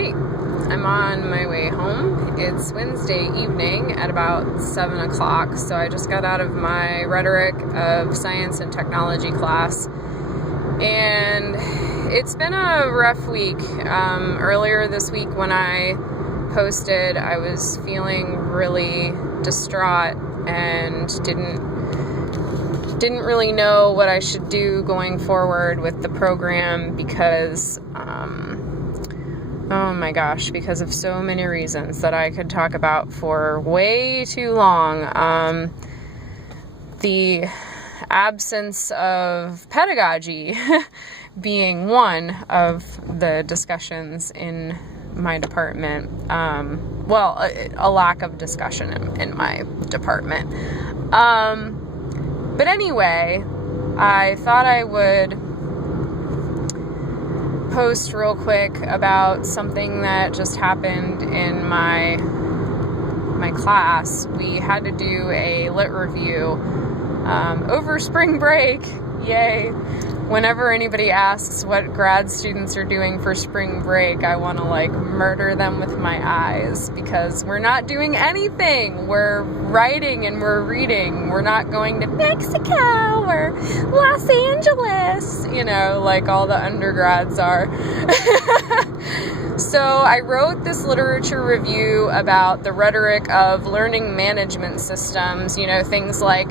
Hey, I'm on my way home. It's Wednesday evening at about 7 o'clock, so I just got out of my Rhetoric of Science and Technology class, and it's been a rough week. Earlier this week when I posted, I was feeling really distraught and didn't really know what I should do going forward with the program because oh my gosh, because of so many reasons that I could talk about for way too long. The absence of pedagogy being one of the discussions in my department. A lack of discussion in my department. But anyway, I thought I would post real quick about something that just happened in my class. We had to do a lit review over spring break. Yay. Whenever anybody asks what grad students are doing for spring break, I want to murder them with my eyes because we're not doing anything. We're writing and we're reading. We're not going to Mexico or Los Angeles, like all the undergrads are. So I wrote this literature review about the rhetoric of learning management systems, things like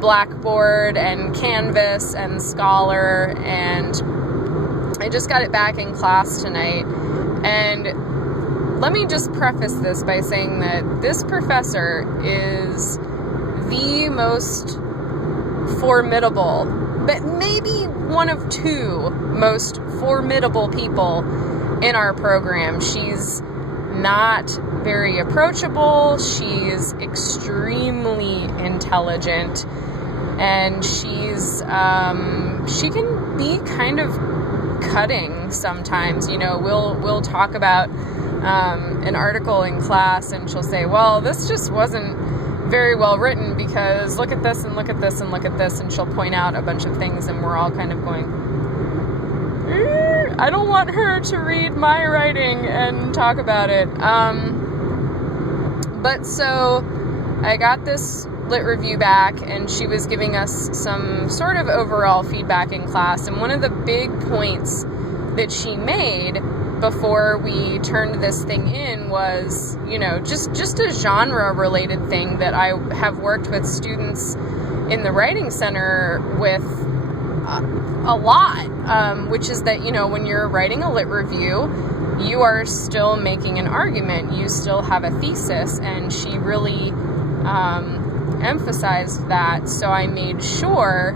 Blackboard and Canvas and Scholar, and I just got it back in class tonight. And let me just preface this by saying that this professor is the most formidable, but maybe one of two most formidable people in our program. She's not very approachable. She's extremely intelligent, and she can be kind of cutting sometimes. We'll talk about an article in class, and she'll say, well, this just wasn't very well written because look at this and look at this and look at this, and she'll point out a bunch of things, and we're all kind of going, I don't want her to read my writing and talk about it. But so I got this lit review back, and she was giving us some sort of overall feedback in class. And one of the big points that she made before we turned this thing in was, just a genre-related thing that I have worked with students in the Writing Center with a lot, which is that, when you're writing a lit review, you are still making an argument. You still have a thesis, and she really emphasized that. So I made sure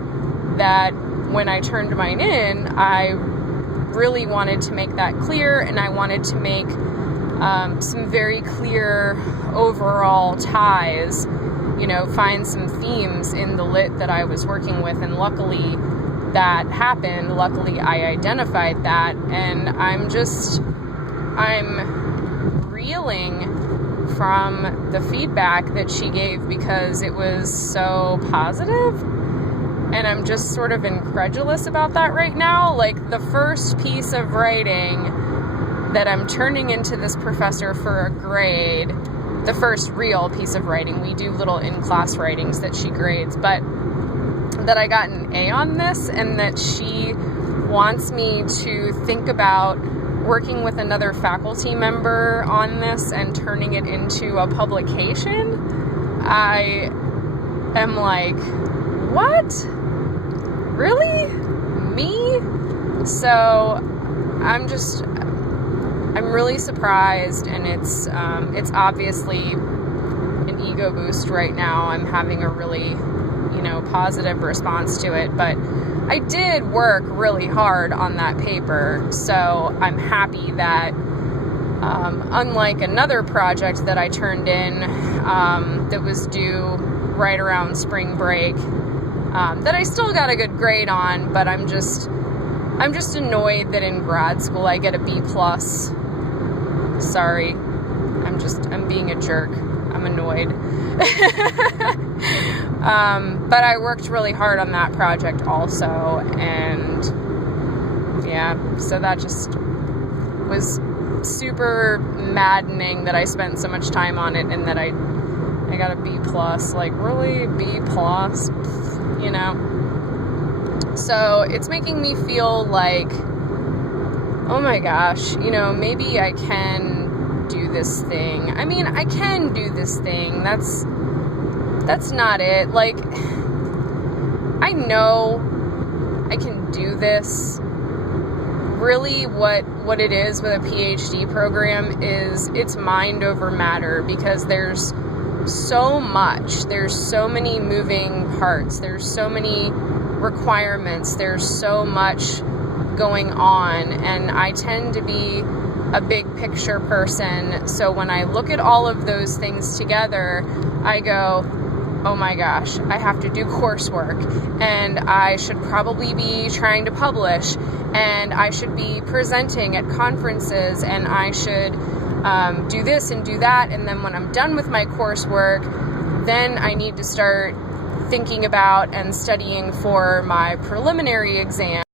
that when I turned mine in, I really wanted to make that clear, and I wanted to make some very clear overall ties, find some themes in the lit that I was working with, and luckily that happened. Luckily, I identified that, and I'm reeling from the feedback that she gave because it was so positive, and I'm just sort of incredulous about that right now. The first piece of writing that I'm turning into this professor for a grade, the first real piece of writing, we do little in-class writings that she grades, but that I got an A on this, and that she wants me to think about working with another faculty member on this and turning it into a publication. I am like, what? Really? Me? So I'm really surprised, and it's obviously an ego boost right now. I'm having a really positive response to it, but I did work really hard on that paper, so I'm happy that unlike another project that I turned in that was due right around spring break, that I still got a good grade on, but I'm just annoyed that in grad school I get a B+. Sorry, I'm being a jerk. I'm annoyed. But I worked really hard on that project also, and yeah, so that just was super maddening that I spent so much time on it and that I got a B+. Like, really? B+? You know? So it's making me feel like, oh my gosh, you know, maybe I can do this thing. I mean, I can do this thing. That's not it. Like, I know I can do this. Really, what it is with a PhD program is it's mind over matter, because there's so much. There's so many moving parts. There's so many requirements. There's so much going on, and I tend to be a big picture person. So when I look at all of those things together, I go, oh my gosh, I have to do coursework, and I should probably be trying to publish, and I should be presenting at conferences, and I should do this and do that. And then when I'm done with my coursework, then I need to start thinking about and studying for my preliminary exam.